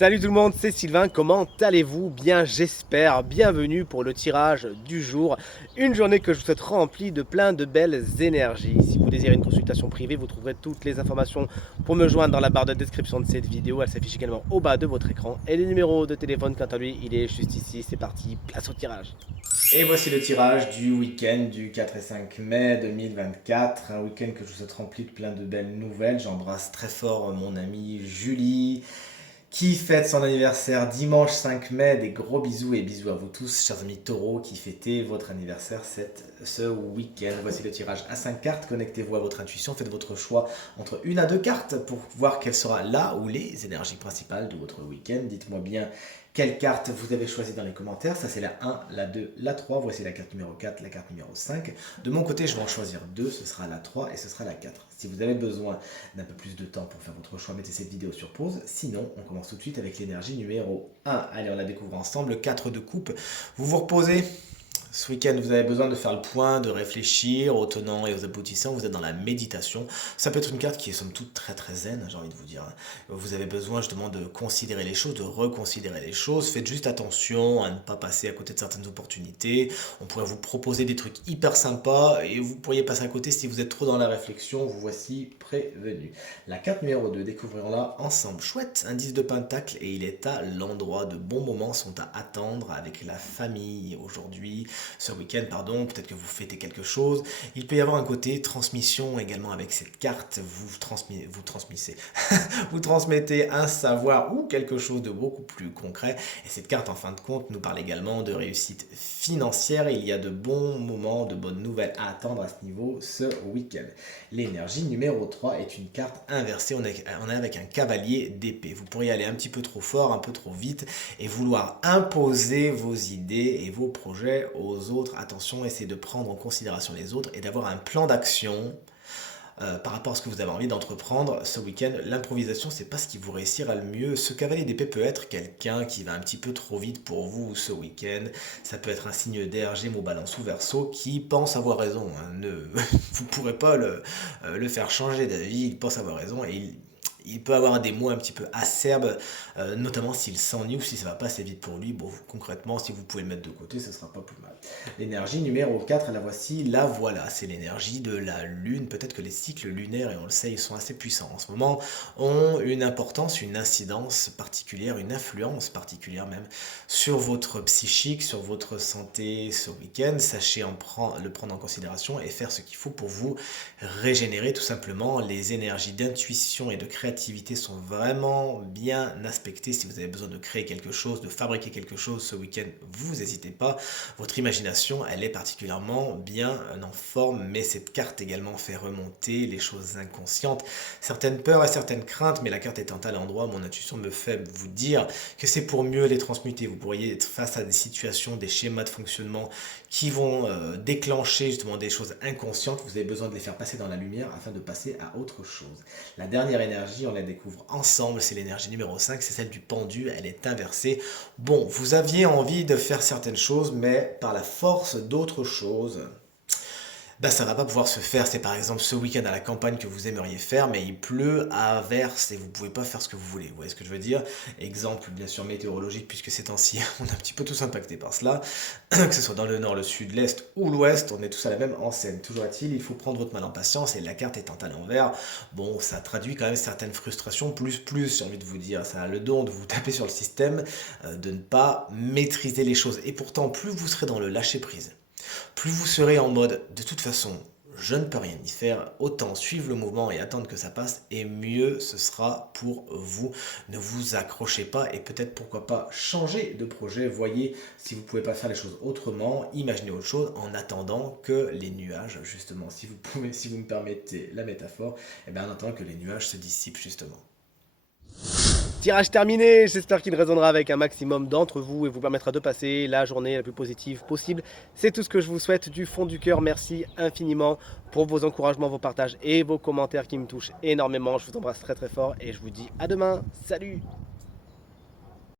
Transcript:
Salut tout le monde, c'est Sylvain, comment allez-vous? Bien j'espère, bienvenue pour le tirage du jour. Une journée que je vous souhaite remplie de plein de belles énergies. Si vous désirez une consultation privée, vous trouverez toutes les informations pour me joindre dans la barre de description de cette vidéo. Elle s'affiche également au bas de votre écran. Et le numéro de téléphone, quant à lui, il est juste ici. C'est parti, place au tirage. Et voici le tirage du week-end du 4 et 5 mai 2024. Un week-end que je vous souhaite rempli de plein de belles nouvelles. J'embrasse très fort mon amie Julie qui fête son anniversaire dimanche 5 mai. Des gros bisous et bisous à vous tous, chers amis taureaux, qui fêtez votre anniversaire ce week-end. Voici le tirage à 5 cartes. Connectez-vous à votre intuition. Faites votre choix entre une à deux cartes pour voir quelle sera la ou les énergies principales de votre week-end. Dites-moi bien quelle carte vous avez choisi dans les commentaires. Ça, c'est la 1, la 2, la 3. Voici la carte numéro 4, la carte numéro 5. De mon côté, je vais en choisir deux. Ce sera la 3 et ce sera la 4. Si vous avez besoin d'un peu plus de temps pour faire votre choix, mettez cette vidéo sur pause. Sinon, on commence tout de suite avec l'énergie numéro 1. Allez, on la découvre ensemble. 4 de coupe. Vous vous reposez. Ce week-end, vous avez besoin de faire le point, de réfléchir aux tenants et aux aboutissants. Vous êtes dans la méditation. Ça peut être une carte qui est somme toute très très zen, j'ai envie de vous dire. Vous avez besoin justement de considérer les choses, de reconsidérer les choses. Faites juste attention à ne pas passer à côté de certaines opportunités. On pourrait vous proposer des trucs hyper sympas et vous pourriez passer à côté si vous êtes trop dans la réflexion. Vous voici prévenu. La carte numéro 2, découvrons-la ensemble. Chouette, indice de pentacle et il est à l'endroit. De bons moments sont à attendre avec la famille aujourd'hui. Ce week-end, pardon, peut-être que vous fêtez quelque chose. Il peut y avoir un côté transmission également avec cette carte. Vous transmettez un savoir ou quelque chose de beaucoup plus concret. Et cette carte, en fin de compte, nous parle également de réussite financière. Il y a de bons moments, de bonnes nouvelles à attendre à ce niveau ce week-end. L'énergie numéro 3 est une carte inversée. On est avec un cavalier d'épée. Vous pourriez aller un petit peu trop fort, un peu trop vite et vouloir imposer vos idées et vos projets aux autres. Attention, essayez de prendre en considération les autres et d'avoir un plan d'action par rapport à ce que vous avez envie d'entreprendre ce week-end. L'improvisation, c'est pas ce qui vous réussira le mieux. Ce cavalier d'épée peut être quelqu'un qui va un petit peu trop vite pour vous ce week-end. Ça peut être un signe d'air, Gémeaux, Balance ou Verseau qui pense avoir raison. Vous pourrez pas le faire changer d'avis. Il pense avoir raison et il peut avoir des mots un petit peu acerbes, notamment s'il s'ennuie ou si ça va pas assez vite pour lui. Bon, concrètement, si vous pouvez le mettre de côté, ce sera pas plus mal. L'énergie numéro 4, la voici, la voilà. C'est l'énergie de la lune. Peut-être que les cycles lunaires, et on le sait, ils sont assez puissants en ce moment, ont une importance, une incidence particulière, une influence particulière même sur votre psychique, sur votre santé ce week-end. Sachez le prendre en considération et faire ce qu'il faut pour vous régénérer tout simplement. Les énergies d'intuition et de créativité sont vraiment bien aspectées. Si vous avez besoin de créer quelque chose, de fabriquer quelque chose ce week-end, vous n'hésitez pas. Votre imagination, elle est particulièrement bien en forme, mais cette carte également fait remonter les choses inconscientes, certaines peurs et certaines craintes, mais la carte étant à l'endroit, mon intuition me fait vous dire que c'est pour mieux les transmuter. Vous pourriez être face à des situations, des schémas de fonctionnement qui vont déclencher justement des choses inconscientes. Vous avez besoin de les faire passer dans la lumière afin de passer à autre chose. La dernière énergie, on la découvre ensemble, c'est l'énergie numéro 5, c'est celle du pendu, elle est inversée. Bon, vous aviez envie de faire certaines choses, mais par la force d'autres choses, ben, ça va pas pouvoir se faire. C'est par exemple ce week-end à la campagne que vous aimeriez faire, mais il pleut à verse et vous pouvez pas faire ce que vous voulez. Vous voyez ce que je veux dire? Exemple bien sûr météorologique, puisque ces temps-ci on est un petit peu tous impactés par cela, que ce soit dans le nord, le sud, l'est ou l'ouest, on est tous à la même enseigne. Toujours est-il, il faut prendre votre mal en patience et la carte étant à l'envers, bon, ça traduit quand même certaines frustrations, plus, j'ai envie de vous dire. Ça a le don de vous taper sur le système, de ne pas maîtriser les choses. Et pourtant, plus vous serez dans le lâcher-prise, plus vous serez en mode de toute façon, je ne peux rien y faire, autant suivre le mouvement et attendre que ça passe, et mieux ce sera pour vous. Ne vous accrochez pas et peut-être pourquoi pas changer de projet. Voyez si vous ne pouvez pas faire les choses autrement, imaginez autre chose en attendant que les nuages, justement, si vous me permettez la métaphore, et bien en attendant que les nuages se dissipent justement. Tirage terminé, j'espère qu'il résonnera avec un maximum d'entre vous et vous permettra de passer la journée la plus positive possible. C'est tout ce que je vous souhaite du fond du cœur. Merci infiniment pour vos encouragements, vos partages et vos commentaires qui me touchent énormément. Je vous embrasse très très fort et je vous dis à demain. Salut!